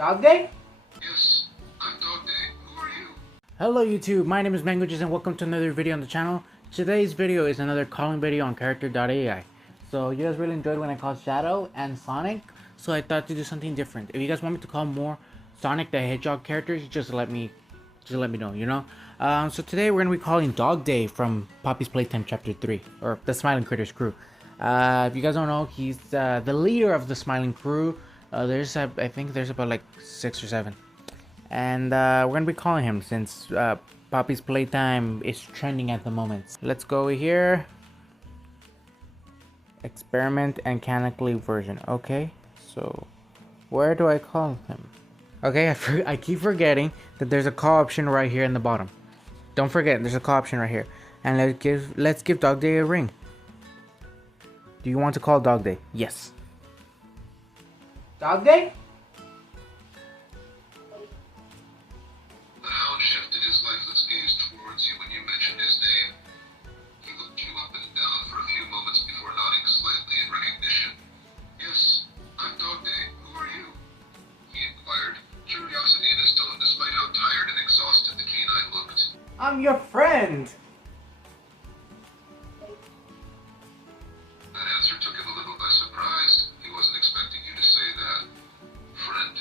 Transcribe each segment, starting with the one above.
Dogday? Yes, I'm Dogday. Who are you? Hello YouTube, my name is MangoJuice and welcome to another video on the channel. Today's video is another calling video on Character.Ai. So you guys really enjoyed when I called Shadow and Sonic, so I thought to do something different. If you guys want me to call more Sonic the Hedgehog characters, just let me know, you know? So today we're going to be calling Dogday from Poppy's Playtime Chapter 3, or the Smiling Critters crew. If you guys don't know, he's the leader of the Smiling crew. I think there's about like 6 or 7. And we're gonna be calling him since Poppy's Playtime is trending at the moment. Let's go over here. Experiment and Canically version. Okay, so where do I call him? Okay, I keep forgetting that there's a call option right here in the bottom. Don't forget, there's a call option right here. And let's give Dogday a ring. Do you want to call Dogday? Yes. Dogday? The hound shifted his lifeless gaze towards you when you mentioned his name. He looked you up and down for a few moments before nodding slightly in recognition. Yes, I'm Dogday. Who are you? He inquired, curiosity in his tone despite how tired and exhausted the canine looked. I'm your friend. That answer took him a little by surprise. He wasn't expecting you to say that. Friend.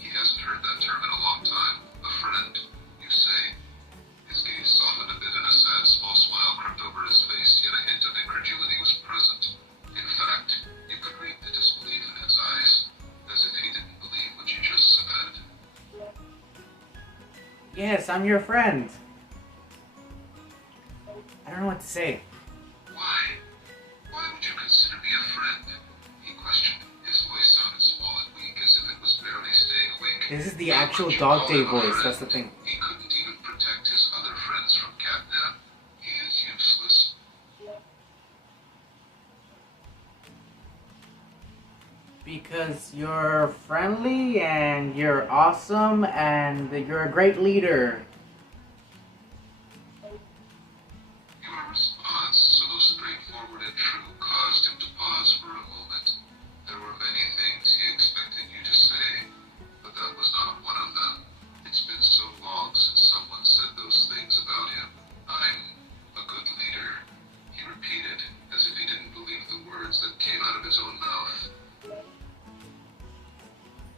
He hasn't heard that term in a long time. A friend, you say. His gaze softened a bit and a sad small smile crept over his face, yet a hint of incredulity was present. In fact, you could read the disbelief in his eyes, as if he didn't believe what you just said. Yes, I'm your friend. I don't know what to say. Why? Why would you consider me a friend? He questioned. His voice sounded small and weak, as if it was barely staying awake. This is the actual Dogday voice, that's the thing. He couldn't even protect his other friends from catnap. He is useless. Because you're friendly and you're awesome and you're a great leader. Your response, so straightforward and true, caused him to pause for a moment. There were many things he expected you to say, but that was not one of them. It's been so long since someone said those things about him. I'm a good leader, he repeated, as if he didn't believe the words that came out of his own mouth.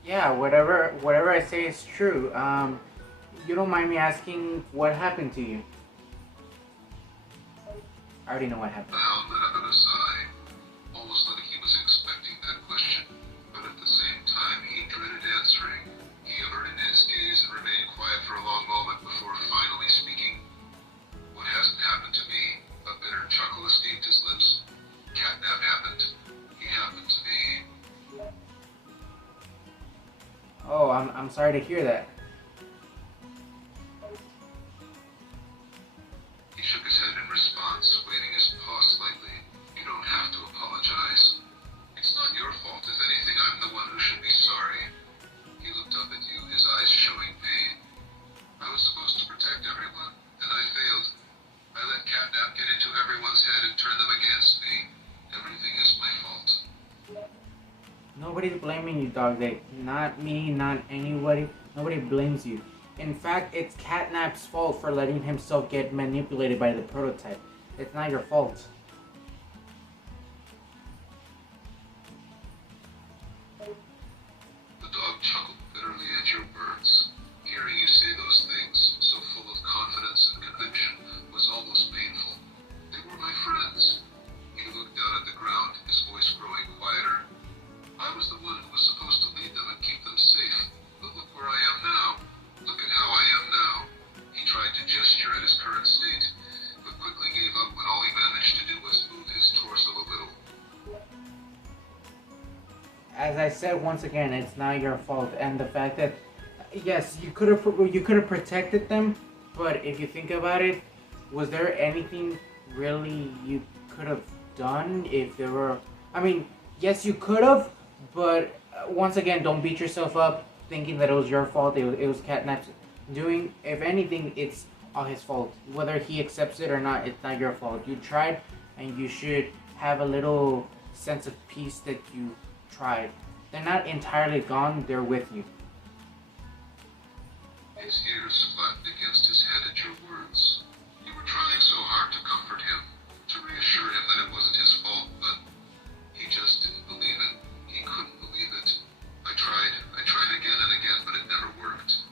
Yeah, whatever I say is true. You don't mind me asking what happened to you? I already know what happened. The hound let out a sigh, almost like he was expecting that question, but at the same time he dreaded answering. He averted his gaze and remained quiet for a long moment before finally speaking. What hasn't happened to me? A bitter chuckle escaped his lips. Catnap happened. He happened to me. Oh, I'm sorry to hear that. He shook his head in response, waving his paw slightly. You don't have to apologize. It's not your fault. If anything, I'm the one who should be sorry. He looked up at you, his eyes showing pain. I was supposed to protect everyone, and I failed. I let catnap get into everyone's head and turn them against me. Everything is my fault. Nobody's blaming you, Dogday. Not me, not anybody. Nobody blames you. In fact, it's Catnap's fault for letting himself get manipulated by the prototype. It's not your fault. The dog chuckled bitterly at your words. Hearing you say those things, so full of confidence and conviction, was almost painful. They were my friends. He looked down at the ground, his voice growing quieter. I was the one who was supposed to lead them and keep them safe. But look where I am now. Look at how I am now. He tried to gesture at his current state, but quickly gave up when all he managed to do was move his torso a little. As I said once again, it's not your fault, and the fact that yes, you could have protected them, but if you think about it, was there anything really you could have done if there were? I mean, yes, you could have, but once again, don't beat yourself up thinking that it was your fault. It was Catnap's doing. If anything, it's all his fault. Whether he accepts it or not, it's not your fault. You tried, and you should have a little sense of peace that you tried. They're not entirely gone, they're with you. His ears flattened against his head at your words. You were trying so hard to comfort him, to reassure him that it wasn't his fault, but he just didn't believe it. He couldn't believe it. I tried again and again, but it never worked.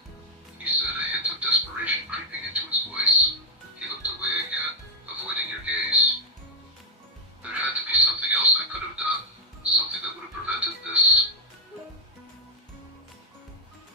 He said, a hint of desperation creeping into his voice. He looked away again, avoiding your gaze. There had to be something else I could have done. Something that would have prevented this.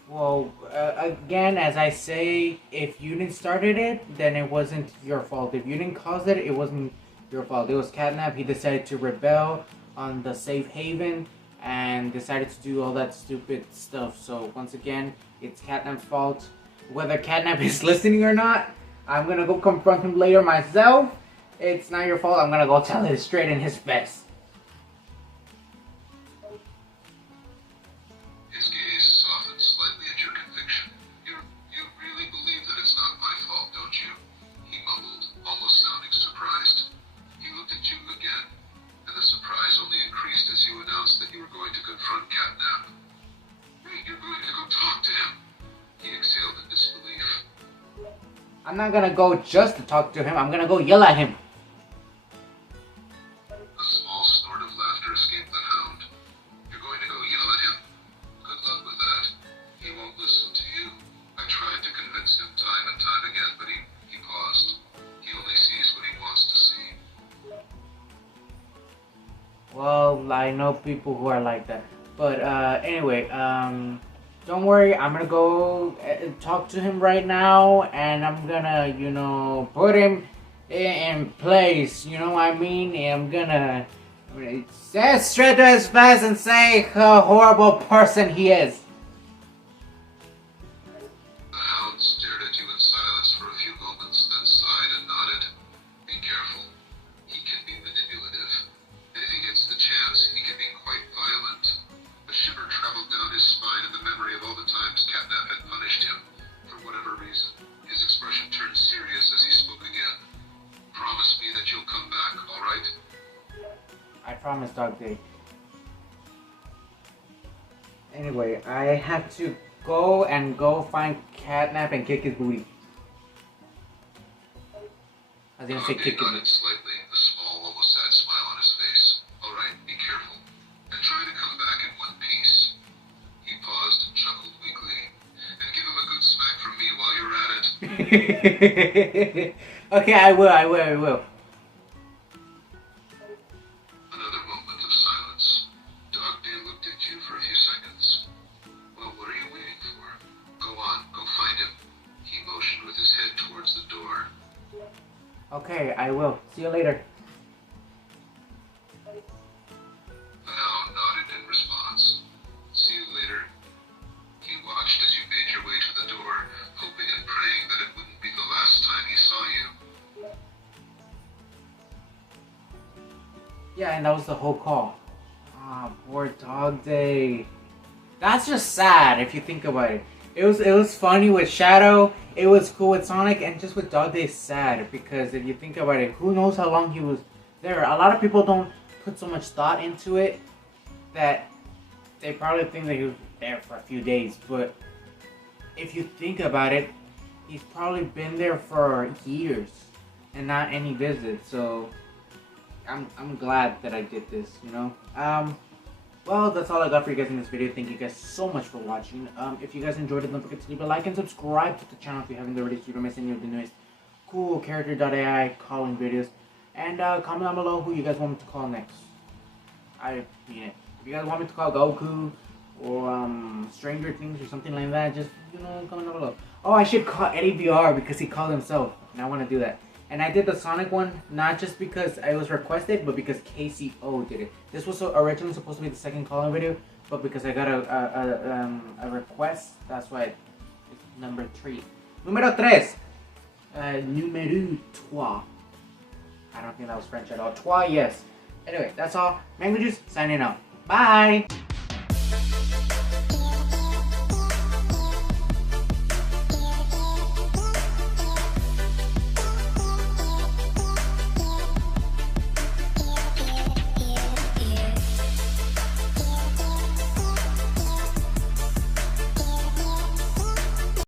Well, again, as I say, if you didn't started it, then it wasn't your fault. If you didn't cause it, it wasn't your fault. It was Catnap. He decided to rebel on the safe haven and decided to do all that stupid stuff. So once again, it's Catnap's fault. Whether Catnap is listening or not, I'm gonna go confront him later myself. It's not your fault. I'm gonna go tell it straight in his face. His gaze softened slightly at your conviction. You really believe that it's not my fault, don't you? He mumbled, almost sounding surprised. He looked at you again, and the surprise only increased as you announced that you were going to confront Catnap. Wait, you're going to go talk to him? He exhaled in disbelief. I'm not gonna go just to talk to him. I'm gonna go yell at him. A small snort of laughter escaped the hound. You're going to go yell at him? Good luck with that. He won't listen to you. I tried to convince him time and time again, but he paused. He only sees what he wants to see. Well, I know people who are like that. But anyway, don't worry. I'm gonna go talk to him right now, and I'm gonna, put him in place. You know what I mean? And I'm gonna say straight to his face and say how horrible person he is. The hound stared at you in silence for a few moments, then sighed and nodded. Be careful. He can be manipulative. And if he gets the chance, he can be quite violent. A shiver traveled down his spine at the memory of all the times Catnap had punished him. For whatever reason, his expression turned serious as he spoke again. Promise me that you'll come back, all right? I promise, Dogday. Anyway, I have to go find Catnap and kick his booty. I was gonna say kick nodded his. slightly, a small, almost sad smile on his face. All right, be careful. And try to come back in one piece. He paused and chuckled weakly. And give him a good smack from me while you're at it. Okay, I will. Another moment of silence. Dogday looked at you for a few seconds. Well, what are you waiting for? Go on, go find him. He motioned with his head towards the door. Okay, I will. See you later. The hound nodded in response. See you later. He watched as you made your way to the door, hoping and praying that it wouldn't be the last time he saw you. Yeah, and that was the whole call. Ah, poor Dogday. That's just sad if you think about it. It was funny with Shadow, it was cool with Sonic, and just with Dogday it's sad because if you think about it, who knows how long he was there. A lot of people don't put so much thought into it that they probably think that he was there for a few days, but if you think about it, he's probably been there for years and not any visit, so I'm glad that I did this, Well, that's all I got for you guys in this video. Thank you guys so much for watching. If you guys enjoyed it, don't forget to leave a like and subscribe to the channel if you haven't already so you don't miss any of the newest cool Character.Ai calling videos. And comment down below who you guys want me to call next. I mean it. If you guys want me to call Goku or Stranger Things or something like that, just, comment down below. Oh, I should call Eddie VR because he called himself. And I want to do that. And I did the Sonic one, not just because I was requested, but because KCO did it. This was originally supposed to be the second calling video, but because I got a request, that's why it's number 3. Numero 3. Numero 3. I don't think that was French at all. Trois, yes. Anyway, that's all. MangoJuice signing out. Bye!